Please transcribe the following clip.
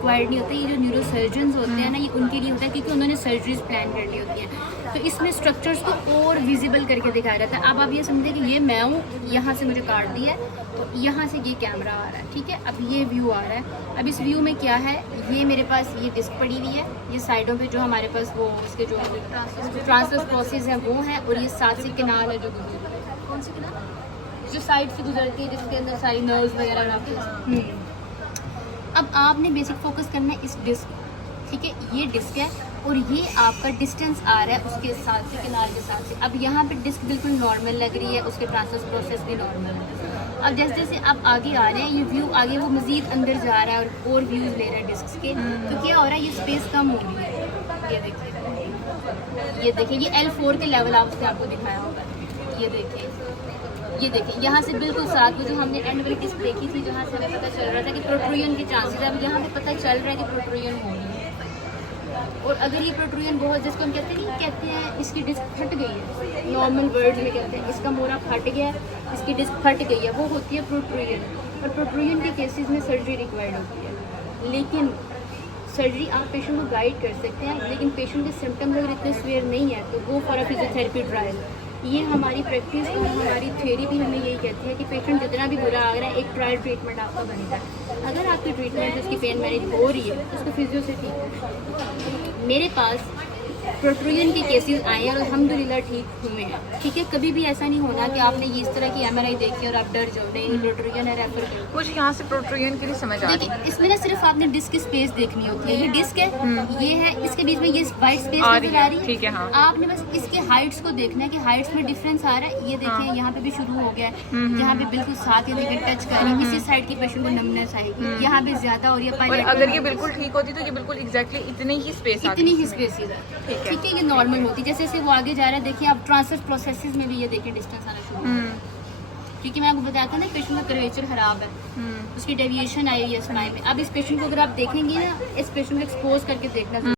Required नहीं होता, ये जो न्यूरोसर्जन्स होते हैं ना, ये उनके लिए होता है क्योंकि उन्होंने सर्जरीज प्लान करनी होती हैं। तो इसमें स्ट्रक्चर्स को और विजिबल करके दिखाया जाता है। अब आप ये समझे कि ये मैं हूँ, यहाँ से मुझे काट दिया है, तो यहाँ से ये कैमरा आ रहा है, ठीक है। अब ये व्यू आ रहा है। अब इस व्यू में क्या है, ये मेरे पास ये डिस्क पड़ी हुई है, ये साइडों पे जो हमारे पास वो उसके जो ट्रांसवर्स प्रोसेस हैं वो हैं, और ये साथ से किनार है जो कौन सी किनार जो साइड से गुजरती है, जिसके अंदर सारी नर्व्स वगैरह रहती है। अब आपने बेसिक फोकस करना है इस डिस्क, ठीक है। ये डिस्क है और ये आपका डिस्टेंस आ रहा है उसके साथ से, किनारे के साथ से। अब यहाँ पे डिस्क बिल्कुल नॉर्मल लग रही है, उसके ट्रांसवर्स प्रोसेस भी नॉर्मल है। अब जैसे जैसे आप आगे आ रहे हैं, ये व्यू आगे वो मज़ीद अंदर जा रहा है और व्यूज़ ले रहा है डिस्क के, तो क्या हो रहा है, ये स्पेस कम हो रही है। ये देखिए, ये देखिए, ये L4 के लेवल आपको दिखाया होगा। ये देखिए यहाँ से बिल्कुल साथ में जो हमने एंड वाली डिस्क देखी थी, जहाँ से हमें पता चल रहा था कि प्रोट्रूजन के चांसेस है, अब यहाँ पे पता चल रहा है कि प्रोट्रूजन हो रही है। और अगर ये प्रोट्रूजन बहुत, जिसको हम कहते हैं इसकी डिस्क फट गई है, नॉर्मल वर्ड्स में कहते हैं इसका मोरा फट गया है, इसकी डिस्क फट गई है, वो होती है प्रोट्रूजन। और प्रोट्रूजन के केसेस में सर्जरी रिक्वायर्ड होती है। लेकिन सर्जरी आप पेशेंट को गाइड कर सकते हैं, लेकिन पेशेंट के सिम्टम्स अगर इतने सीवियर नहीं है तो go for a physiotherapy trial. ये हमारी प्रैक्टिस और हमारी थ्योरी भी हमें यही कहती है कि पेशेंट जितना भी बुरा आ रहा है, एक ट्रायल ट्रीटमेंट आपका बनता है। अगर आपकी ट्रीटमेंट उसकी पेन मैनेज हो रही है, उसको फिजियो से ठीक है। मेरे पास प्रोट्रूजन के केसेस आए हैं और अल्हम्दुलिल्लाह ठीक हुए हैं, ठीक है। कभी भी ऐसा नहीं होना कि आपने ये इस तरह की MRI देखी और आप डर जाओ, नहीं प्रोट्रूजन है, रेफर करो। मुझे यहाँ से प्रोट्रूजन के लिए समझ आ रही है। इसमें ना सिर्फ आपने डिस्क की स्पेस देखनी होती है। ये डिस्क है, ये है, इसके बीच में ये वाइट स्पेस नजर आ रही है, ठीक है। हाँ, आपने बस इसके हाइट्स को देखना है कि हाइट्स में डिफरेंस आ रहा है। ये देखें, यहाँ पे भी शुरू हो गया है, यहाँ पे बिल्कुल साथ ही लेकर टच कर रही है, इसी साइड की पेशेंट को नमनेस आएगी, यहाँ पे ज्यादा और ये और अगर ये बिल्कुल ठीक होती तो ये बिल्कुल एग्जैक्टली इतनी ही स्पेस ठीक है, ये नॉर्मल होती। जैसे जैसे वो आगे जा रहा है, देखिए आप ट्रांसफर प्रोसेसेस में भी ये देखिए डिस्टेंस आना शुरू हो, क्योंकि मैं आपको बताया था ना पेशेंट का कर्वेचर खराब है, उसकी डेविएशन आई हुई है स्पाइन में। अब इस पेशेंट को अगर आप देखेंगे ना, इस पेशेंट को एक्सपोज करके देखना